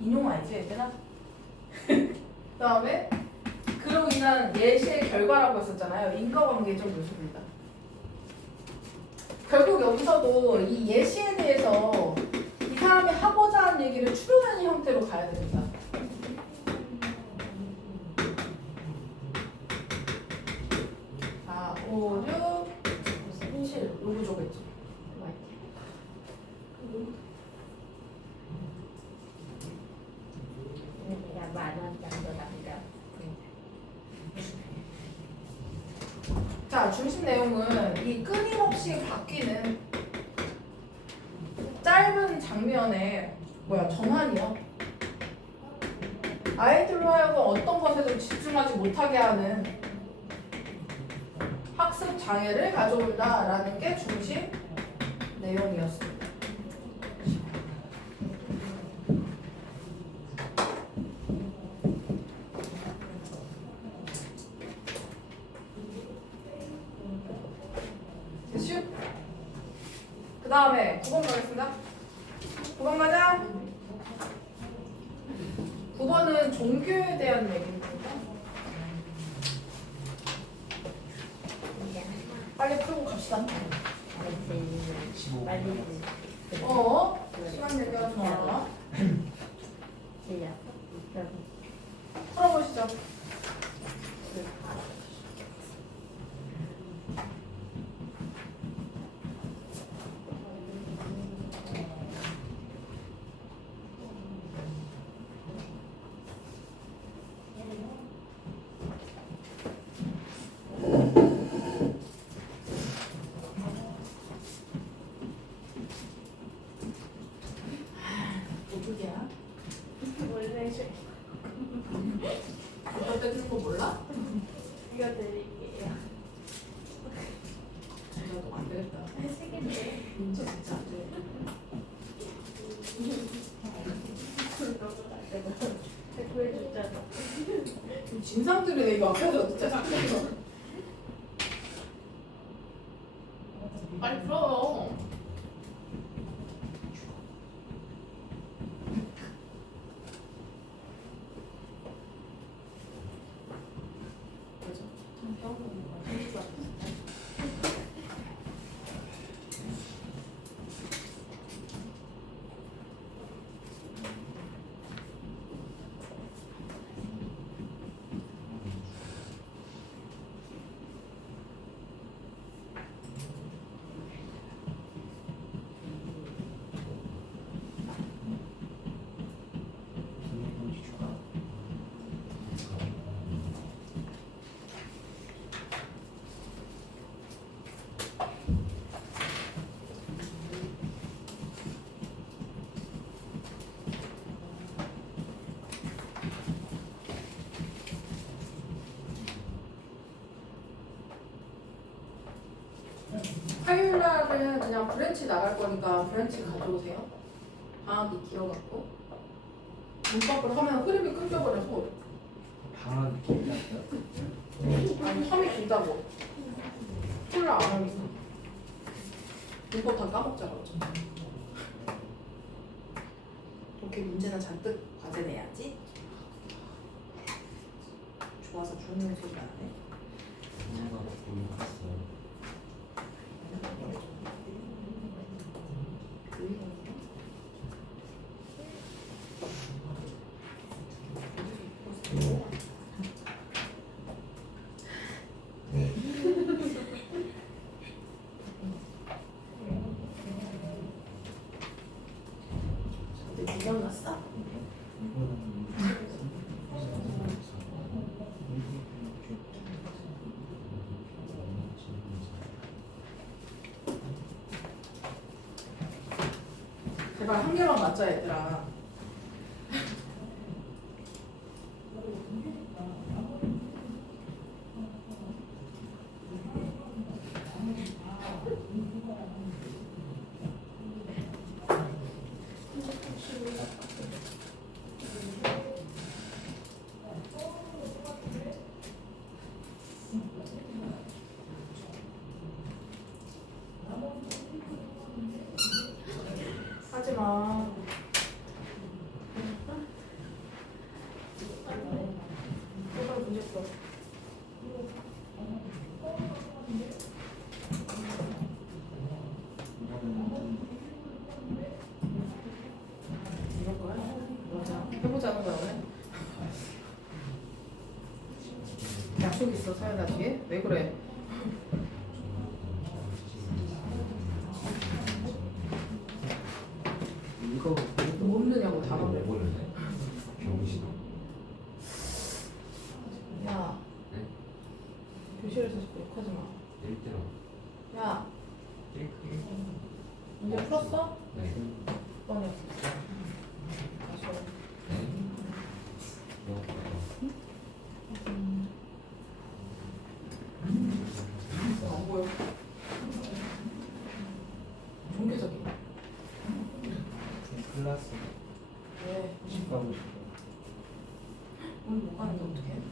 인용 알지 얘들아? 그 다음에 그로 인한 예시의 결과라고 했었잖아요. 인과관계적 요소입니다. 결국 여기서도 이 예시에 대해서 이 사람이 하고자 하는 얘기를 추론하는 형태로 가야 됩니다. 자, 5, 6, 7 요구조겠죠. 자, 중심 내용은 이 끊임없이 바뀌는 짧은 장면의 전환이요. 아이들로 하여금 어떤 것에도 집중하지 못하게 하는 학습 장애를 가져온다라는 게 중심 내용이었습니다. 그 다음에 9번 가겠습니다. 9번 가자. 9번은 종교에 대한 얘기입니다. 빨리 풀고 갑시다. 15. 시간 얘기가 좀 많아. 풀어보시죠. 이거 드릴게요. 진짜 너안 되겠다. 하시겠네. 진짜 안 되겠다. 구해줬잖아. 진상들이네 이거 앞에서 진짜 잠깐만. 빨리 풀어. 그죠? 참 배워보는 거. 화요일 날은 그냥 브랜치 나갈 거니까 브랜치 가져오세요. 방학이 길어갖고 문법을 하면 흐름이 끊겨버려서 방학이 길었어? 아니 3이 길다고 토요일 안 하니까 문법 다 까먹잖아 어차피. 독해 문제는 잔뜩 과제 내야지. 좋아서 죽는 소리가 안 해. 뭔가 보고 갔어요. 근데 구경 났어? 제발 한 개만 맞자 얘들아. 하지마. 제발 문제 풀어. 이럴 거야? 맞아. 해보자는 거야 오늘? 약속 있어 사연아 뒤에? 왜 그래? 이거 뭐 없느냐고 다 왜 말해. 모르네? 병신. 야. 네? 교실에서 자꾸 욕하지 마. 1대로. 야, 1. 문제 풀었어? 네. 뻔히 다시 와. 네. 안 보여. 종교적인. 클라스 왜? 집 가고 싶어. 오늘 못 가는데 어떡해?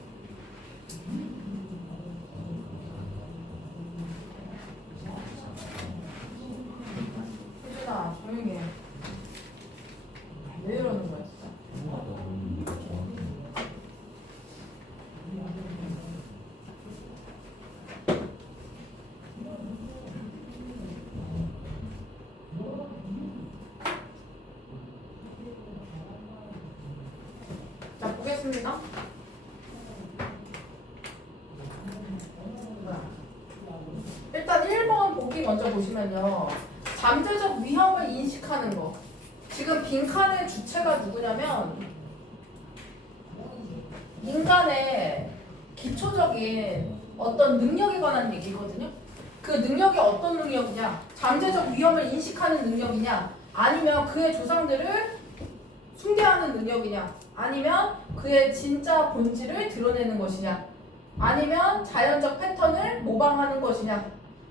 혜준아, 조용히 해. 왜 이러는 거야, 진짜? 자, 보겠습니다. 일단 1번 보기 먼저 보시면요. 잠재적 위험을 인식하는 거. 지금 빈칸의 주체가 누구냐면 인간의 기초적인 어떤 능력에 관한 얘기거든요. 그 능력이 어떤 능력이냐? 잠재적 위험을 인식하는 능력이냐? 아니면 그의 조상들을 숭배하는 능력이냐? 아니면 그의 진짜 본질을 드러내는 것이냐? 아니면 자연적 패턴을 모방하는 것이냐,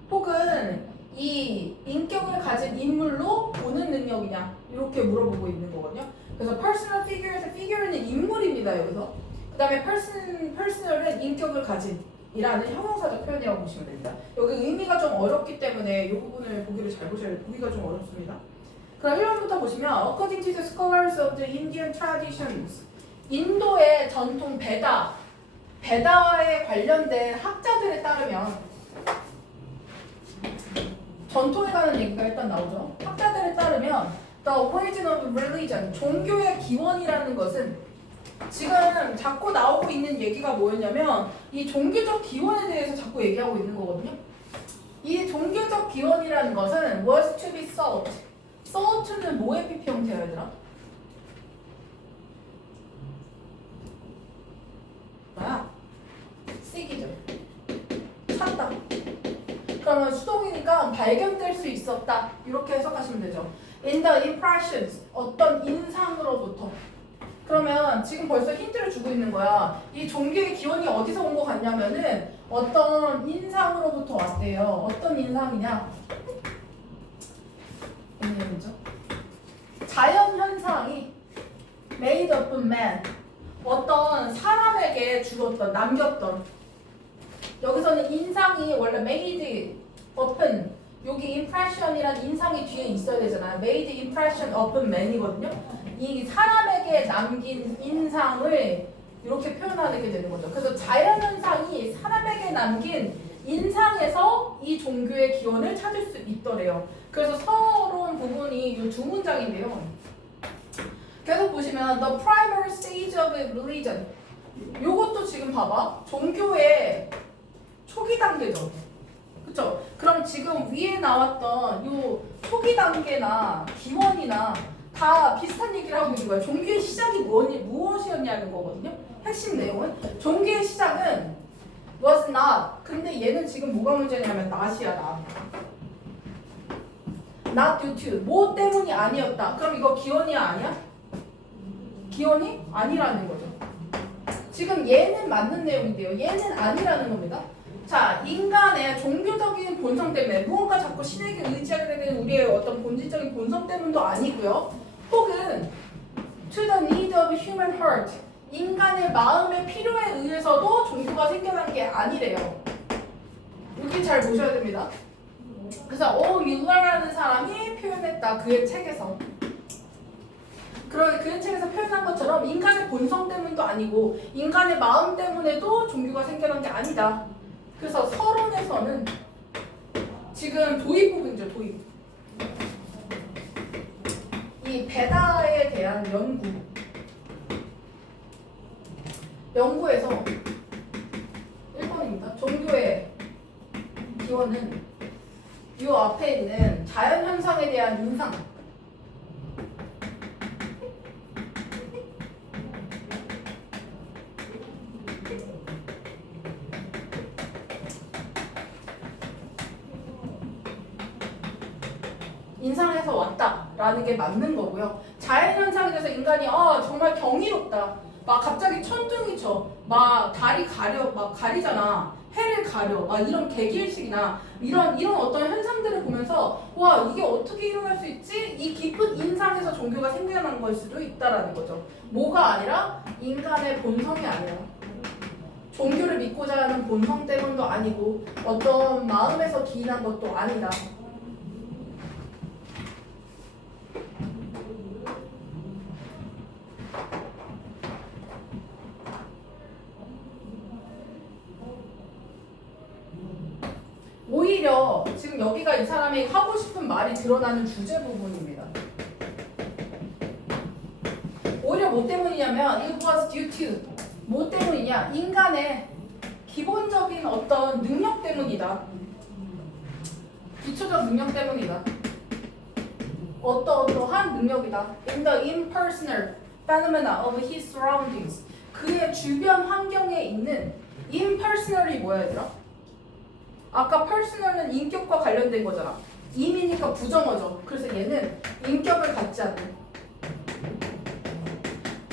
혹은 이 인격을 가진 인물로 보는 능력이냐, 이렇게 물어보고 있는 거거든요. 그래서 personal figure에서 figure는 인물입니다, 여기서. 그 다음에 personal은 인격을 가진 이라는 형용사적 표현이라고 보시면 됩니다. 여기 의미가 좀 어렵기 때문에 이 부분을 보기를 잘 보셔야 돼요. 보기가 좀 어렵습니다. 그럼 1번부터 보시면 according to the scholars of the Indian traditions, 인도의 전통 베다에 관련된 학자들에 따르면, 전통에 관한 얘기가 일단 나오죠. 학자들에 따르면 the origin of religion, 종교의 기원이라는 것은 지금 자꾸 나오고 있는 얘기가 뭐였냐면 이 종교적 기원에 대해서 자꾸 얘기하고 있는 거거든요. 이 종교적 기원이라는 것은 was to be sought. sought는 뭐의 PP 형태야, 얘들아? 뭐야? seek이죠. 찾다. 그러면 수동이니까 발견될 수 있었다, 이렇게 해석하시면 되죠. In the impressions, 어떤 인상으로부터. 그러면 지금 벌써 힌트를 주고 있는 거야. 이 종교의 기원이 어디서 온 것 같냐면은 어떤 인상으로부터 왔대요. 어떤 인상이냐? 뭐죠? 자연 현상이 made up man, 어떤 사람에게 주었던, 남겼던. 여기서는 인상이 원래 made up은 여기 impression이란 인상이 뒤에 있어야 되잖아요. made impression upon man이거든요. 이 사람에게 남긴 인상을 이렇게 표현하게 되는 거죠. 그래서 자연현상이 사람에게 남긴 인상에서 이 종교의 기원을 찾을 수 있더래요. 그래서 서러운 부분이 이 두 문장인데요. 계속 보시면 the primary stage of religion, 요것도 지금 봐봐, 종교의 초기 단계죠. 그쵸? 그럼 지금 위에 나왔던 요 초기 단계나 기원이나 다 비슷한 얘기를 하고 있는 거예요. 종교의 시작이 무엇이었냐는 거거든요. 핵심 내용은 종교의 시작은 was not. 근데 얘는 지금 뭐가 문제냐면 not이야, not. not due to. 뭐 때문이 아니었다. 그럼 이거 기원이야, 아니야? 기원이 아니라는 거죠. 지금 얘는 맞는 내용인데요. 얘는 아니라는 겁니다. 자, 인간의 종교적인 본성 때문에 무언가 자꾸 신에게 의지하게 되는 우리의 어떤 본질적인 본성 때문도 아니고요. 혹은 to the need of human heart, 인간의 마음의 필요에 의해서도 종교가 생겨난 게 아니래요. 여기 잘 보셔야 됩니다. 그래서 밀러라는 사람이 표현했다, 그의 책에서. 그의 책에서 표현한 것처럼 인간의 본성 때문도 아니고 인간의 마음 때문에도 종교가 생겨난 게 아니다. 그래서 서론에서는 지금 도입 부분이죠, 도입. 이 베다에 대한 연구에서 1번입니다. 종교의 기원은 이 앞에 있는 자연현상에 대한 인상, 인상에서 왔다라는 게 맞는 거고요. 자연현상에 대해서 인간이 정말 경이롭다, 막 갑자기 천둥이 쳐, 막 달이 가리잖아, 해를 가려, 막 이런 개기일식이나 이런 어떤 현상들을 보면서 와, 이게 어떻게 일어날 수 있지? 이 깊은 인상에서 종교가 생겨난 걸 수도 있다라는 거죠. 뭐가 아니라 인간의 본성이 아니라, 종교를 믿고자 하는 본성 때문도 아니고 어떤 마음에서 기인한 것도 아니다. 오히려 지금 여기가 이 사람이 하고 싶은 말이 드러나는 주제 부분입니다. 오히려 뭐 때문이냐면 it was due to, 뭐 때문이냐, 인간의 기본적인 어떤 능력 때문이다. 기초적 능력 때문이다. 어떠한 능력이다. In the impersonal phenomena of his surroundings, 그의 주변 환경에 있는 impersonal이 뭐야, 얘들아? 아까 personal은 인격과 관련된 거잖아. 임이니까 부정어죠. 그래서 얘는 인격을 갖지 않는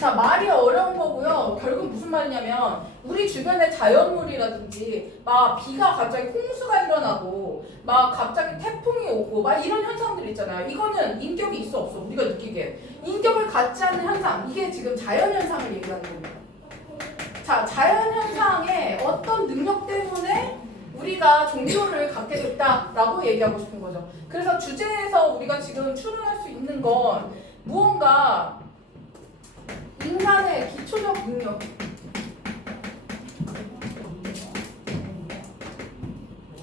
자, 말이 어려운 거고요. 결국 무슨 말이냐면 우리 주변의 자연물이라든지 막 비가 갑자기 홍수가 일어나고 막 갑자기 태풍이 오고 막 이런 현상들 있잖아요. 이거는 인격이 있어 없어? 우리가 느끼기에 인격을 갖지 않는 현상, 이게 지금 자연현상을 얘기하는 겁니다. 자, 자연현상의 어떤 능력 때문에 우리가 종교를 갖게 됐다라고 얘기하고 싶은 거죠. 그래서 주제에서 우리가 지금 추론할 수 있는 건 무언가 인간의 기초적 능력,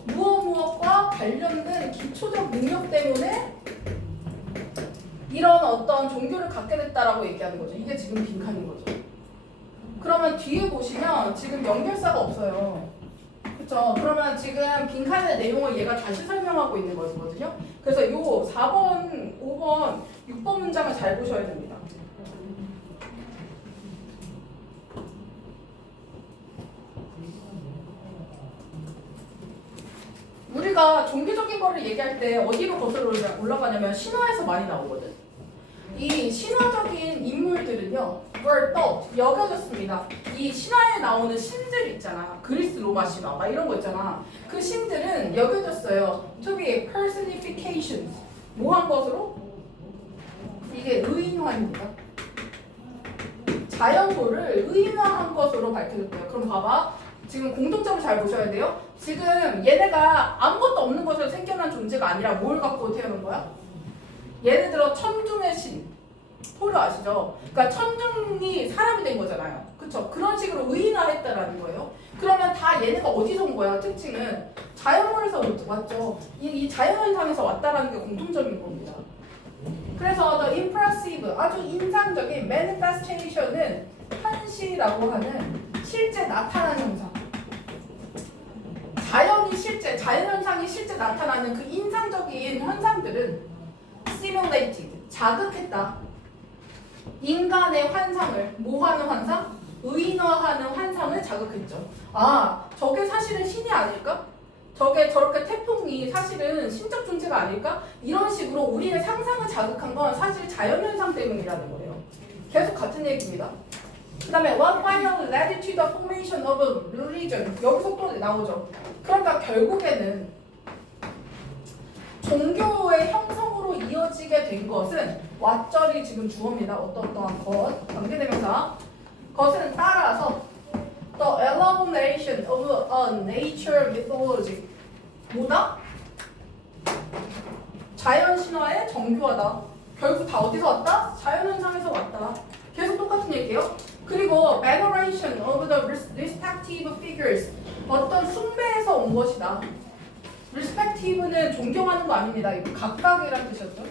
무엇과 관련된 기초적 능력 때문에 이런 어떤 종교를 갖게 됐다라고 얘기하는 거죠. 이게 지금 빈칸인 거죠. 그러면 뒤에 보시면 지금 연결사가 없어요. 그렇죠? 그러면 지금 빈칸의 내용을 얘가 다시 설명하고 있는 거거든요. 그래서 요 4번, 5번, 6번 문장을 잘 보셔야 됩니다. 우리가 종교적인 거를 얘기할 때 어디로 거슬러 올라가냐면 신화에서 많이 나오거든. 이 신화적인 인물들은요, were thought, 여겨졌습니다. 이 신화에 나오는 신들 있잖아. 그리스 로마 신화, 막 이런 거 있잖아. 그 신들은 여겨졌어요. to be personifications. 뭐 한 것으로? 이게 의인화입니다. 자연도를 의인화한 것으로 밝혀졌대요. 그럼 봐봐. 지금 공통점을 잘 보셔야 돼요. 지금 얘네가 아무것도 없는 것으로 생겨난 존재가 아니라 뭘 갖고 태어난 거야? 예를 들어 천중의 신, 포르 아시죠? 그러니까 천중이 사람이 된 거잖아요. 그쵸? 그런 식으로 의인화했다라는 거예요. 그러면 다 얘네가 어디서 온 거야? 특징은 자연물에서 왔죠. 이 자연현상에서 왔다라는 게 공통점인 겁니다. 그래서 the impressive, 아주 인상적인 manifestation은 현시라고 하는 실제 나타나는 현상. 자연현상이 실제 나타나는 그 인상적인 현상들은 simulated, 자극했다. 인간의 환상을, 뭐 하는 환상? 의인화하는 환상을 자극했죠. 아, 저게 사실은 신이 아닐까? 저게 저렇게 태풍이 사실은 신적 존재가 아닐까? 이런 식으로 우리의 상상을 자극한 건 사실 자연현상 때문이라는 거예요. 계속 같은 얘기입니다. 그 다음에 what finally led to the formation of a religion. 여기서 또 나오죠. 그러니까 결국에는 종교의 형성으로 이어지게 된 것은 왓절이 지금 주어입니다. 어떠한 것, 관계대명사. 것은 따라서 the elaboration of a nature mythology. 뭐다? 자연신화의 정교하다. 결국 다 어디서 왔다? 자연현상에서 왔다. 계속 똑같은 얘기예요. 그리고 veneration of the respective figures. 어떤 숭배에서 온 것이다. respective는 존경하는 거 아닙니다. 이거 각각이라는 뜻이었죠.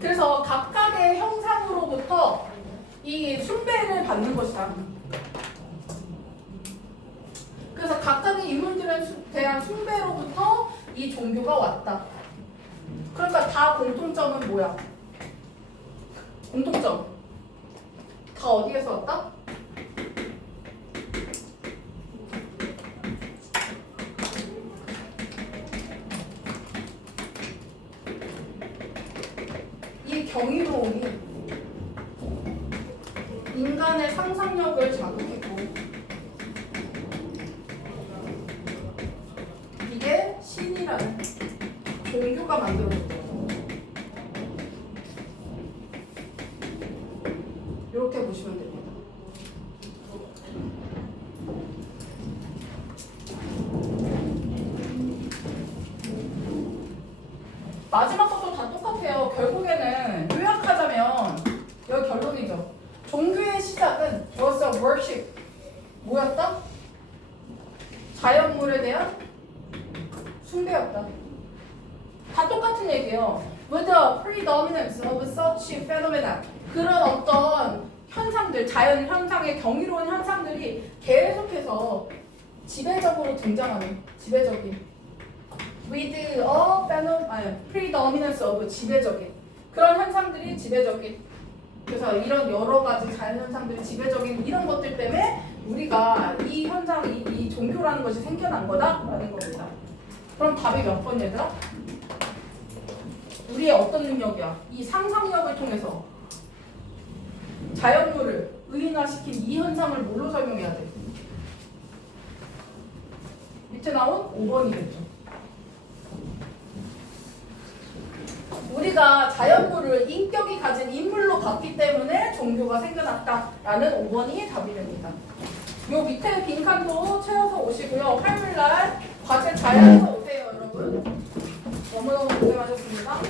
그래서 각각의 형상으로부터 이 숭배를 받는 것이다. 그래서 각각의 인물들에 대한 숭배로부터 이 종교가 왔다. 그러니까 다 공통점은 뭐야? 공통점. 다 어디에서 왔다? 이 경이로움이 인간의 상상력을 자극했고 이게 신이라는 종교가 만들어졌다. 이렇게 보시면 됩니다. 마지막 것도 다 똑같아요. 결국에는 요약하자면 여기 결론이죠. 종교의 시작은 was a worship. 뭐였다? 자연물에 대한 숭배였다. 다 똑같은 얘기예요. With the predominance of such phenomena. 그런 어떤 현상들, 자연 현상의 경이로운 현상들이 계속해서 지배적으로 등장하는, 지배적인 with a predominance of 지배적인 그런 현상들이 지배적인. 그래서 이런 여러 가지 자연 현상들이 지배적인 이런 것들 때문에 우리가 이 현상, 이 종교라는 것이 생겨난 거다라는 겁니다. 그럼 답이 몇 번 얘들아? 우리의 어떤 능력이야? 이 상상력을 통해서 자연물을 의인화시킨 이 현상을 뭘로 설명해야 돼? 밑에 나온 5번이겠죠. 우리가 자연물을 인격이 가진 인물로 봤기 때문에 종교가 생겨났다라는 5번이 답이 됩니다. 요 밑에 빈칸도 채워서 오시고요. 화요일날 과제 잘 해서 오세요, 여러분. 너무너무 고생하셨습니다.